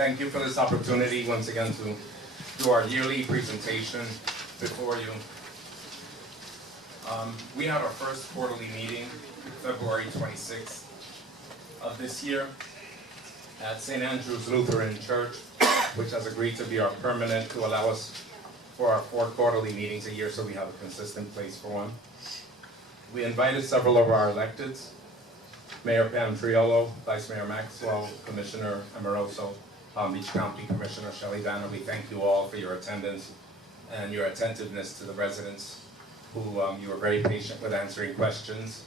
thank you for this opportunity once again to do our yearly presentation before you. We had our first quarterly meeting February 26th of this year at St. Andrew's Lutheran Church, which has agreed to be our permanent, to allow us for our 4 quarterly meetings a year so we have a consistent place for one. We invited several of our electeds, Mayor Pam Triolo, Vice Mayor Maxwell, Commissioner Amoroso, Palm Beach County Commissioner Shelley Banner. We thank you all for your attendance and your attentiveness to the residents who you were very patient with answering questions,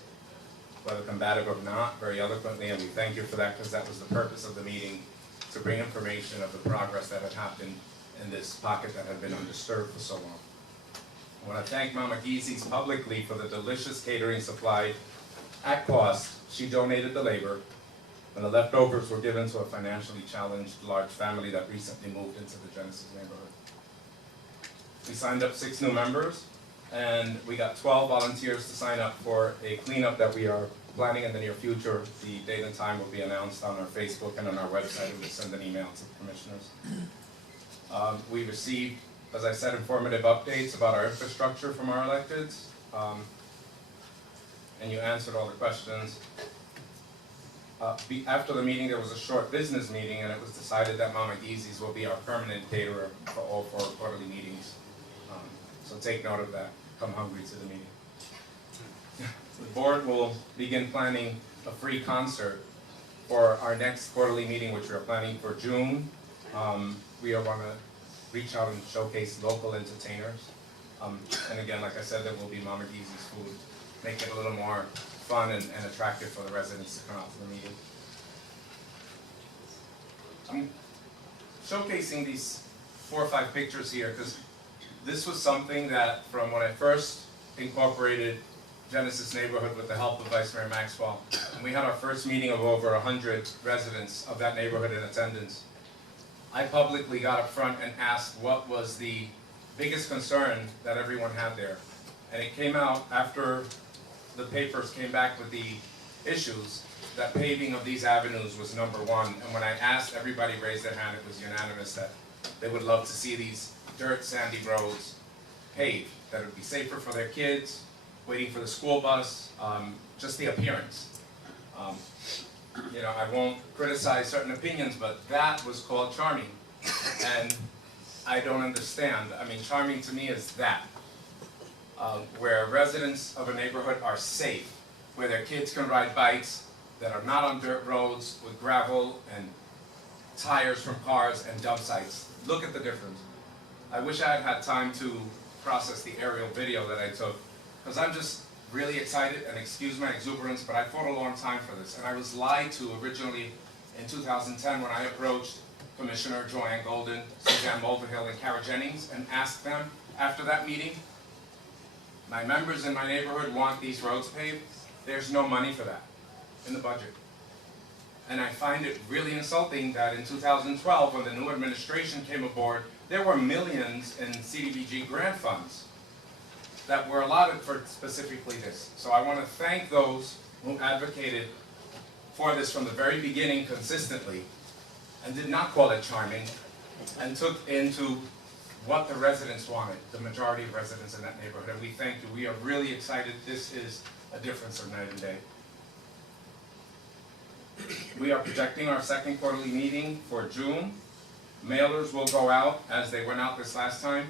whether combative or not, very eloquently, and we thank you for that because that was the purpose of the meeting, to bring information of the progress that had happened in this pocket that had been undisturbed for so long. I want to thank Mama Geezy's publicly for the delicious catering supplied at cost. She donated the labor, and the leftovers were given to a financially challenged large family that recently moved into the Genesis neighborhood. We signed up 6 new members, and we got 12 volunteers to sign up for a cleanup that we are planning in the near future. The date and time will be announced on our Facebook and on our website. We'll send an email to the commissioners. We received, as I said, informative updates about our infrastructure from our electeds, and you answered all the questions. After the meeting, there was a short business meeting, and it was decided that Mama Geezy's will be our permanent caterer for all 4 quarterly meetings. So take note of that. Come hungry to the meeting. The board will begin planning a free concert for our next quarterly meeting, which we are planning for June. We are going to reach out and showcase local entertainers. And again, like I said, there will be Mama Geezy's food. Make it a little more fun and attractive for the residents to come out to the meeting. I'm showcasing these 4 or 5 pictures here because this was something that, from when I first incorporated Genesis neighborhood with the help of Vice Mayor Maxwell, and we had our first meeting of over 100 residents of that neighborhood in attendance, I publicly got up front and asked what was the biggest concern that everyone had there. And it came out after the papers came back with the issues that paving of these avenues was number 1. And when I asked, everybody raised their hand. It was unanimous that they would love to see these dirt, sandy roads paved, that it would be safer for their kids, waiting for the school bus, just the appearance. You know, I won't criticize certain opinions, but that was called charming. And I don't understand. I mean, charming to me is that. Where residents of a neighborhood are safe, where their kids can ride bikes that are not on dirt roads with gravel and tires from cars and dump sites. Look at the difference. I wish I had had time to process the aerial video that I took, because I'm just really excited, and excuse my exuberance, but I fought a long time for this. And I was lied to originally in 2010 when I approached Commissioner Joanne Golden, Suzanne Mulvihill, and Kara Jennings and asked them after that meeting, my members in my neighborhood want these roads paved. There's no money for that in the budget. And I find it really insulting that in 2012, when the new administration came aboard, there were millions in CDBG grant funds that were allotted for specifically this. So I want to thank those who advocated for this from the very beginning consistently and did not call it charming and took into what the residents wanted, the majority of residents in that neighborhood. And we thank you. We are really excited. This is a difference of night and day. We are projecting our 2nd quarterly meeting for June. Mailers will go out as they went out this last time.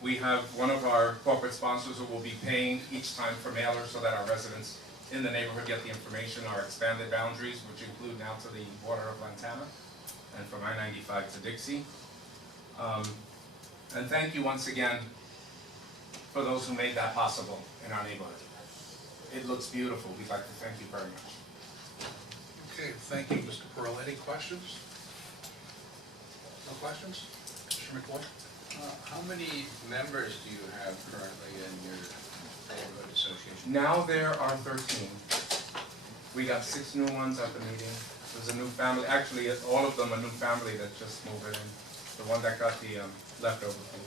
We have one of our corporate sponsors who will be paying each time for mailers so that our residents in the neighborhood get the information, our expanded boundaries, which include now to the border of Lantana and from I-95 to Dixie. And thank you once again for those who made that possible in our neighborhood. It looks beautiful. We'd like to thank you very much. Okay, thank you, Mr. Pearl. Any questions? No questions? Mr. McCoy? How many members do you have currently in your neighborhood association? Now there are 13. We got 6 new ones at the meeting. There's a new family, actually all of them a new family that just moved in. The one that got the leftover food.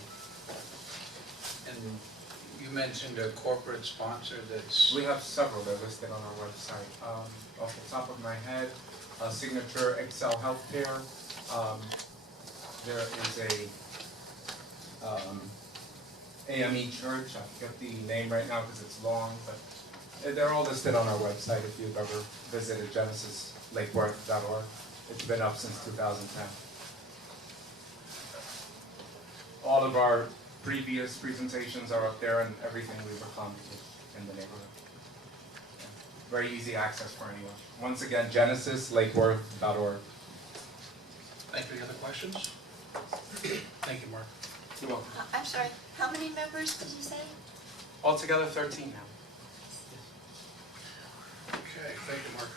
And you mentioned a corporate sponsor that's... We have several that are listed on our website. Off the top of my head, Signature Excel Healthcare, There is a AME Church, I forget the name right now because it's long, but they're all listed on our website if you've ever visited genesislakeworth.org. It's been up since 2010. All of our previous presentations are up there and everything we've accomplished in the neighborhood. Very easy access for anyone. Once again, genesislakeworth.org. Thank you. Any other questions? Thank you, Mark. You're welcome. I'm sorry, how many members did you say? Altogether 13 now. Okay, thank you, Mark.